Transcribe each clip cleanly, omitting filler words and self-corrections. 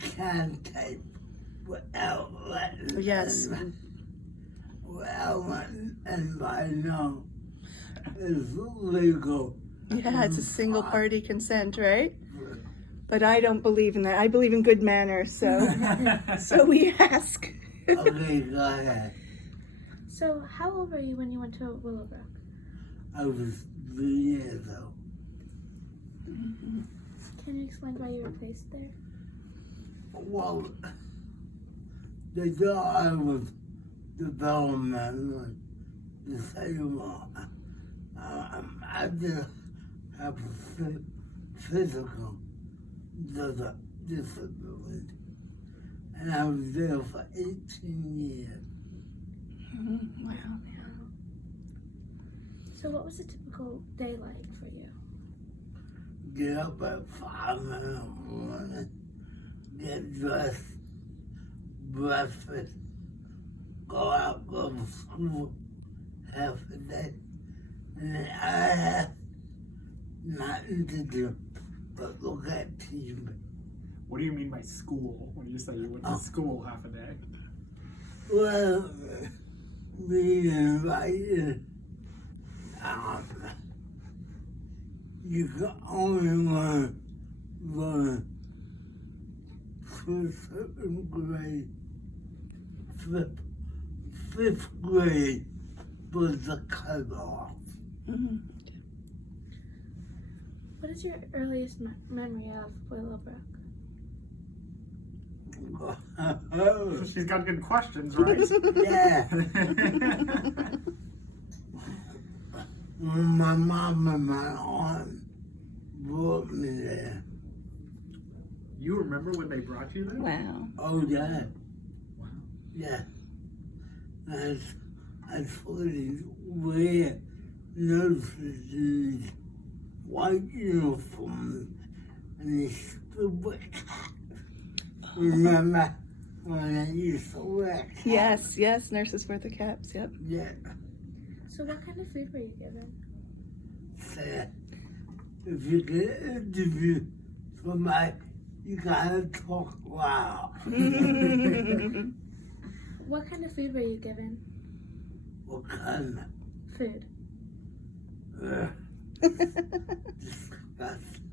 can't type without letting Yes. Without letting anybody know it's legal. Yeah, it's a single party consent, right? But I don't believe in that. I believe in good manners, so so we ask. Okay, go ahead. So, how old were you when you went to Willowbrook? I was 3 years old. Can you explain why you were placed there? Well, they thought I was developmentally disabled. I just have a physical disability. And I was there for 18 years. Wow. So, what was a typical day like for you? Get up at 5 in the morning, get dressed, breakfast, go out, go to school half a day, and then I have nothing to do but look at TV. What do you mean by school when you say you went to school half a day? Well, being invited, you can only learn to a certain grade. Fifth grade was the cutoff. What is your earliest memory of Willowbrook? She's got good questions, right? Yeah. When my mom and my aunt brought me there. You remember when they brought you there? Wow. Oh, yeah. Wow. Yeah. I saw these weird nurses in these white uniforms and these stupid cats. Remember when I used to wear cats? Yes, nurses wear the caps, yep. Yeah. So, what kind of food were you given? Said, if you get an interview somebody, you gotta talk loud. What kind of food were you given? What kind of Food. disgusting.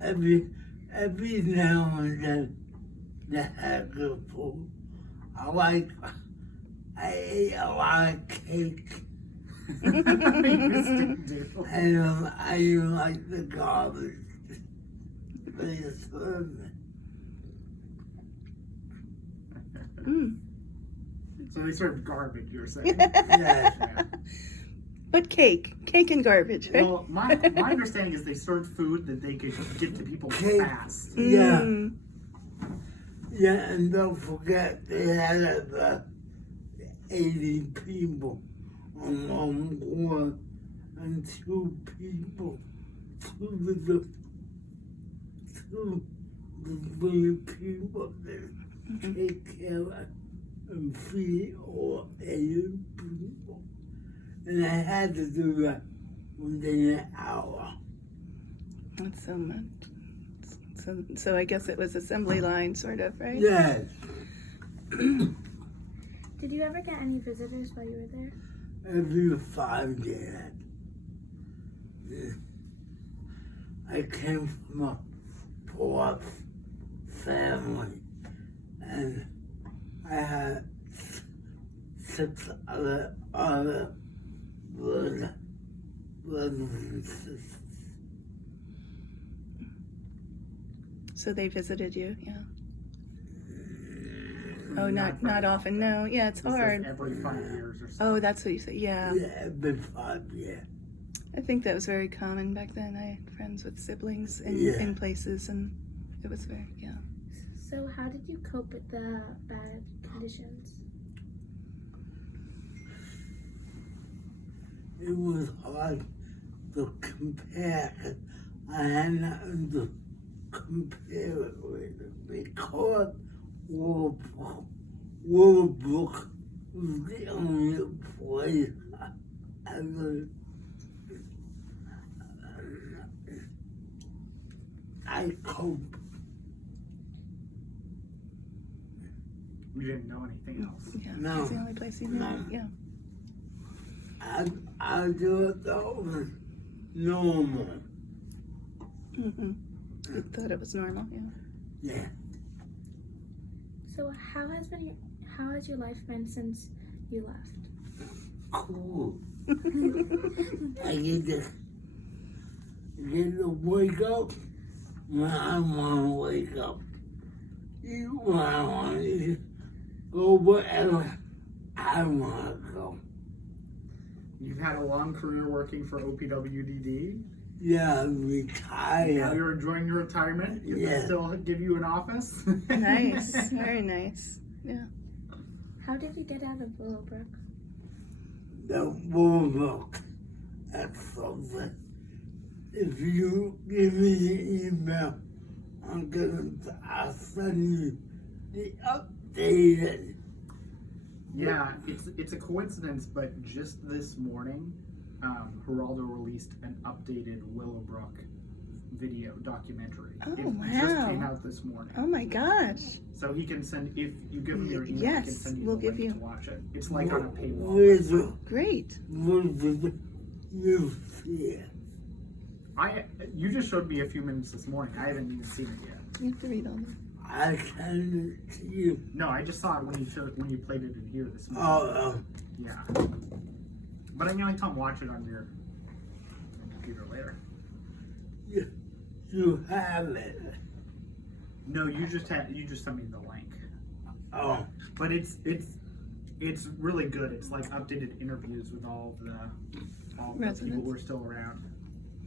Every now and then they had good food. I ate a lot of cake. And I didn't like the garbage they served me. So they served garbage, you're saying? Yeah. But cake and garbage, right? Well, my understanding is they served food that they could get to people Cake. fast. Yeah. Mm. Yeah, and don't forget they had about 80 people on one board and 2 people, two to 3 people that take care of and feed all 80 people. And I had to do that within an hour. That's so much. So I guess it was assembly line, sort of, right? Yes. Did you ever get any visitors while you were there? Every 5 years. I came from a poor family, and I had 6 other brothers and sisters. So they visited you, yeah. Oh, not often. No, yeah, it's It says hard. every 5 years or so. Oh, that's what you said. Yeah. Yeah, every 5 years. I think that was very common back then. I had friends with siblings Yeah. in places, and it was very, yeah. So, how did you cope with the bad conditions? It was hard to compare, 'cause I had nothing to compare it with, because Willowbrook was the only place I lived. I coped You didn't know anything else. Yeah, No. it's the only place you knew. No. Yeah. I thought that was normal. Mm-hmm. You thought it was normal, yeah. Yeah. So how has your life been since you left? Cool. I get to wake up when I want to wake up. Eat when I want to eat. Go wherever I want to go. You've had a long career working for OPWDD. Yeah, I'm Now retired. you're enjoying your retirement. You Yeah. can still give you an office. Nice. Very nice. Yeah. How did you get out of Willowbrook? The Willowbrook. That's something. If you give me the email, I'll send you the updated. Yeah, it's a coincidence, but just this morning, Geraldo released an updated Willowbrook video documentary. Oh, It wow. just came out this morning. Oh my gosh. So he can send, if you give him your email, he can Yes, send you we'll the give link you- to watch it. It's like on a paywall. With Great. the new fear. You just showed me a few minutes this morning. I haven't even seen it yet. You have to read all them. I send it to you. No, I just saw it when you played it in here this morning. Oh, Yeah. But I'm gonna come watch it on your computer later. you have it. No, you just sent me the link. Oh, But it's really good. It's like updated interviews with all the people Residents. who are still around,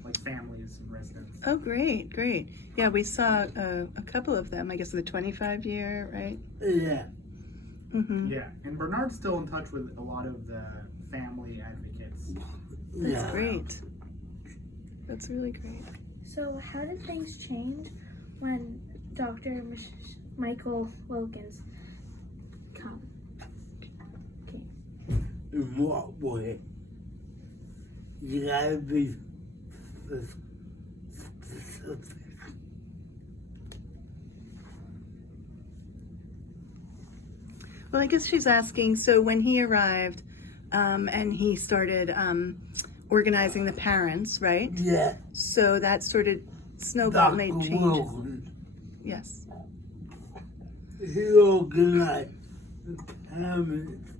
like families and residents. Oh, great, great. Yeah, we saw a couple of them. I guess the 25-year, right? yeah. Mm-hmm. Yeah, and Bernard's still in touch with a lot of the family advocates. That's Yeah. great. That's really great. So how did things change when Dr. Michael Wilkins came? In what way? You gotta be specific. Well, I guess she's asking, so when he arrived and he started organizing the parents, right? Yeah. So that sort of snowball made Dr. changes. Wilkins, Yes. he organized the parents,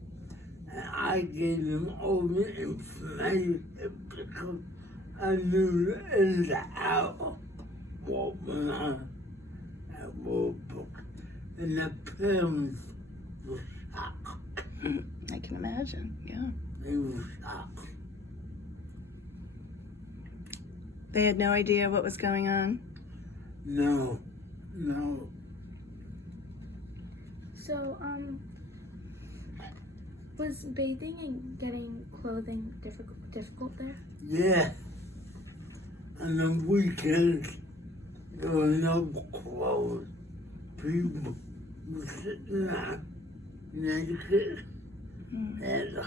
and I gave him all the information because I knew the ins and outs what went on at Willowbrook, and the parents were shocked. I can imagine. Yeah. They were shocked. They had no idea what was going on. No. So was bathing and getting clothing difficult there? Yeah. On the weekends, there were no clothes. People were sitting out naked and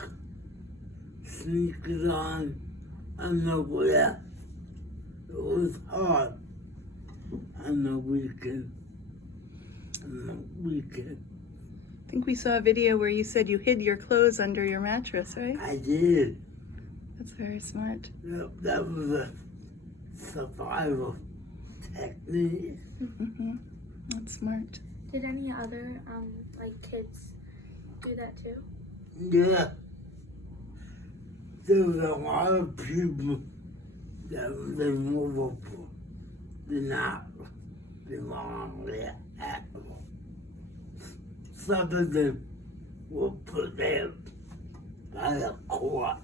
sneakers on, underwear. It was hard on the weekend. I think we saw a video where you said you hid your clothes under your mattress, right? I did. That's very smart. That was a survival technique. Mm-hmm. That's smart. Did any other kids do that too? Yeah. There was a lot of people that was in Willowbrook did not belong there at all. Some of them were put there by the court.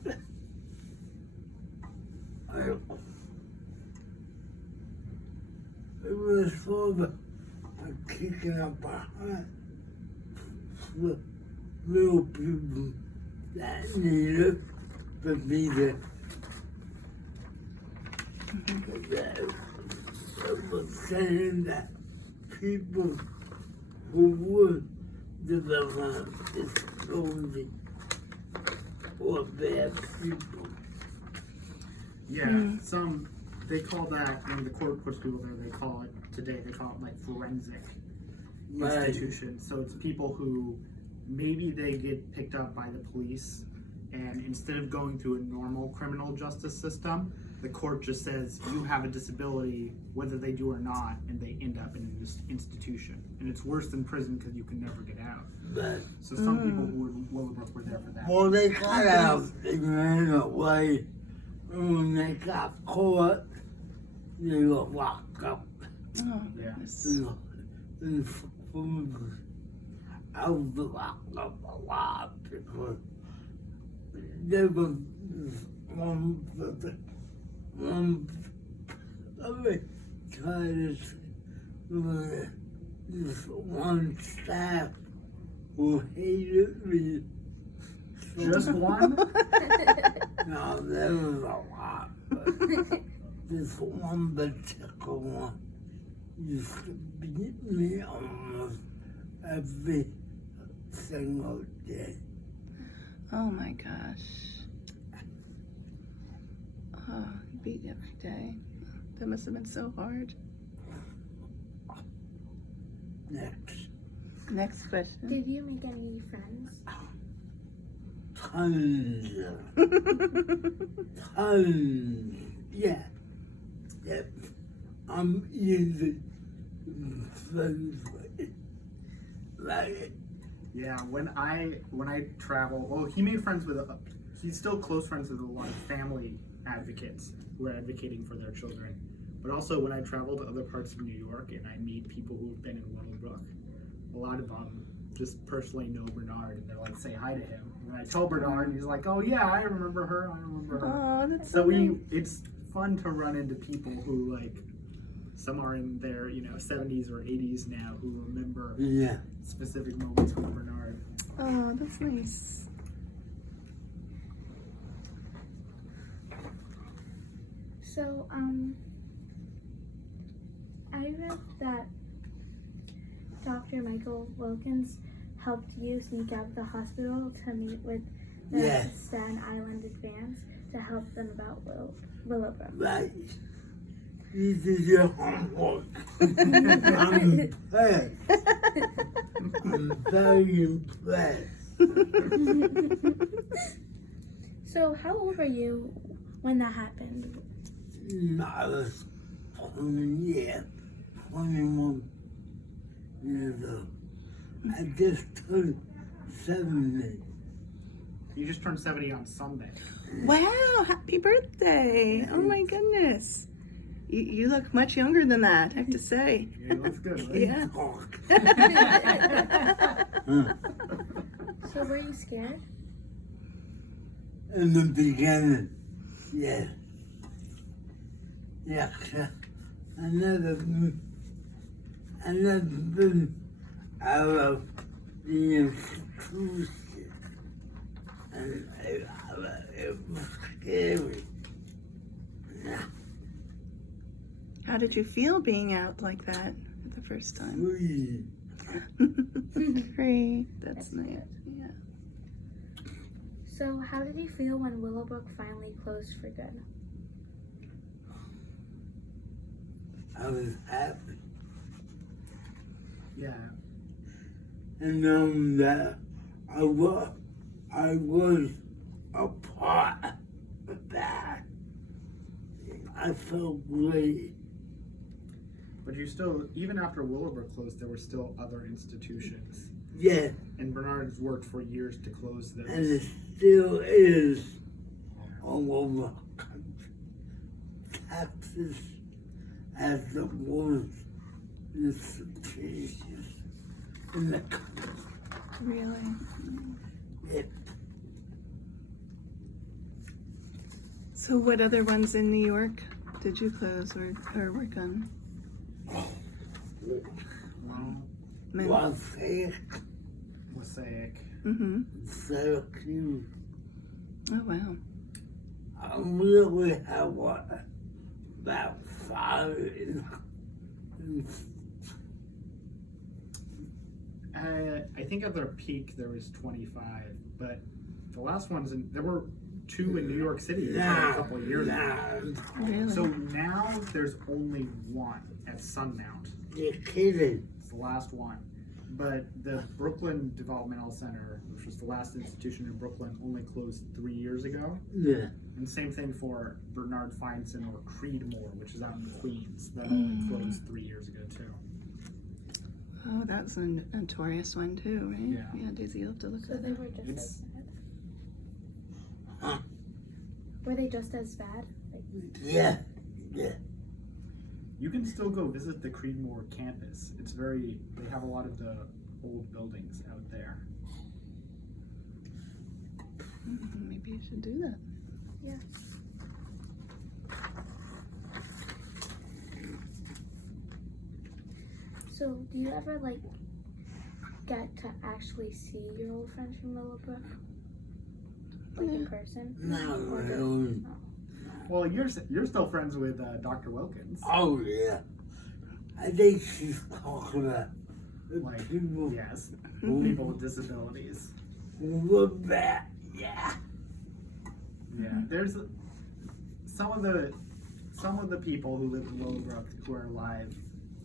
It was sort of a kicking up behind for little people that needed to be there. It was saying that people who would develop disability were bad people. Yeah, they call that, when the court puts people there, they call it like forensic Right. institution. So it's people who maybe they get picked up by the police, and instead of going through a normal criminal justice system, the court just says you have a disability, whether they do or not, and they end up in an institution. And it's worse than prison because you can never get out. But So some people who were in Willowbrook were there for that. well, they got out and ran away. And when they got caught, they were locked up. Oh, Yeah. goodness. I was locked up a lot because there was one this one staff who hated me. Just one? No, there was a lot. But this one particular one used to beat me almost every single day. Oh my gosh. Oh, beat every day. That must have been so hard. Next question. Did you make any friends? Tons. Tons. Yeah. Yep. I'm easy friends with. Like, Yeah, when I travel, well, he made friends with he's still close friends with a lot of family advocates who are advocating for their children. But also when I travel to other parts of New York and I meet people who have been in Willowbrook, a lot of them just personally know Bernard and they're like, say hi to him. And I tell Bernard and he's like, oh yeah, I remember her. Oh, that's So nice. it's fun to run into people who like, some are in their 70s or 80s now who remember yeah. specific moments with Bernard. Oh, that's nice. So, I read that Dr. Michael Wilkins helped you sneak out of the hospital to meet with the Yes. Staten Island Advance to help them about Willowbrook. Right. This is your homework. I'm impressed. I'm very impressed. So, how old were you when that happened? I was 21 years old. I just turned 70. You just turned 70 on Sunday. Wow, happy birthday. Oh my goodness. You look much younger than that, I have to say. Yeah, he looks good, right? Yeah. Talk. So, were you scared? In the beginning, yes. Yeah, I never been out of the institution. And it was scary. How did you feel being out like that the first time? Free. Great. That's nice. Yeah. So, how did you feel when Willowbrook finally closed for good? I was happy. Yeah. And knowing that I was a part of that. I felt great. But you still, even after Willowbrook closed, there were still other institutions. Yeah, And Bernard's worked for years to close those. and it still is all over the country. Texas has the worst institutions in the country. Really? It, So what other ones in New York did you close or work on? Well, was sick, Mosaic. Mm-hmm. Syracuse. Oh, wow. I really have about 5 I think at their peak there was 25, but the last ones, there were 2 in New York City a couple of years ago. Really? So now there's only 1 at Sunmount. You're kidding. It's the last one. But the Brooklyn Developmental Center, which was the last institution in Brooklyn, only closed 3 years ago. Yeah. And same thing for Bernard Feinson or Creedmoor, which is out in Queens. That only closed 3 years ago too. Oh, that's a notorious one too, right? Yeah. Yeah, Daisy, you'll have to look So at they that. were just It's- as bad. Huh? Were they just as bad? Like, Yeah. Yeah. You can still go visit the Creedmoor campus. They have a lot of the old buildings out there. Maybe you should do that. yeah. So, do you ever like get to actually see your old friends from Willowbrook, like in person? Not Or just- really. oh. Well, you're still friends with Dr. Wilkins. Oh, yeah. I think she's talking about the Like, people yes, who people with disabilities. were bad. Yeah. Yeah, there's some of the people who live in Willowbrook who are alive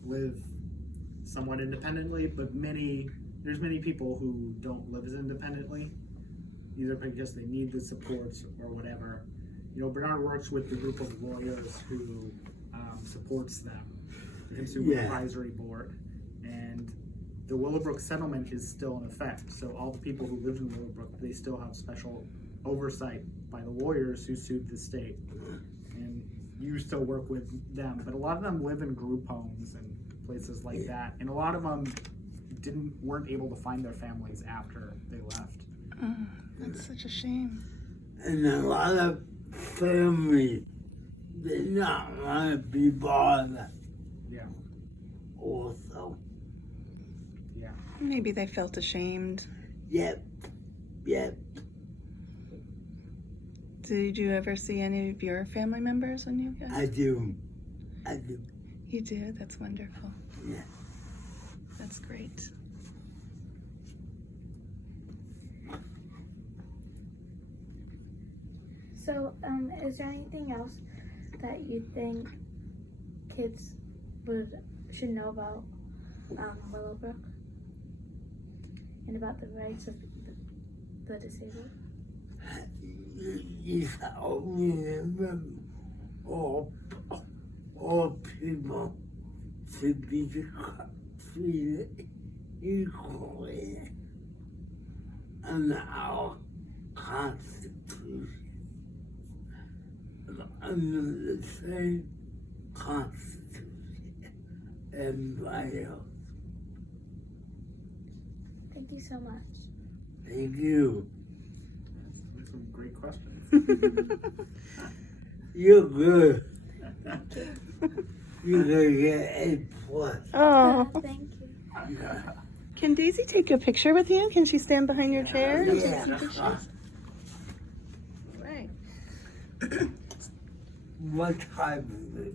live somewhat independently, but there's many people who don't live as independently, either because they need the supports or whatever. You know, Bernard works with the group of lawyers who supports them, the Consumer Yeah. Advisory Board, and the Willowbrook settlement is still in effect. So all the people who live in Willowbrook, they still have special oversight by the lawyers who sued the state, and you still work with them. But a lot of them live in group homes and places like that, and a lot of them weren't able to find their families after they left. Oh, that's such a shame. And a lot of families did not want to be bothered Yeah, also. yeah. Maybe they felt ashamed. Yep. Yep. Did you ever see any of your family members when you guys? I do. I do. You do? That's wonderful. Yeah. That's great. So, is there anything else that you think kids should know about Willowbrook and about the rights of the disabled? You shall remember all people should be treated equally under our Constitution. Under the same Constitution and Bible. Thank you so much. Thank you. That's some great questions. You're good. You're gonna get A+. Oh, Thank you. can Daisy take a picture with you? Can she stand behind your chair and take some Yeah. pictures? Right. What time is it?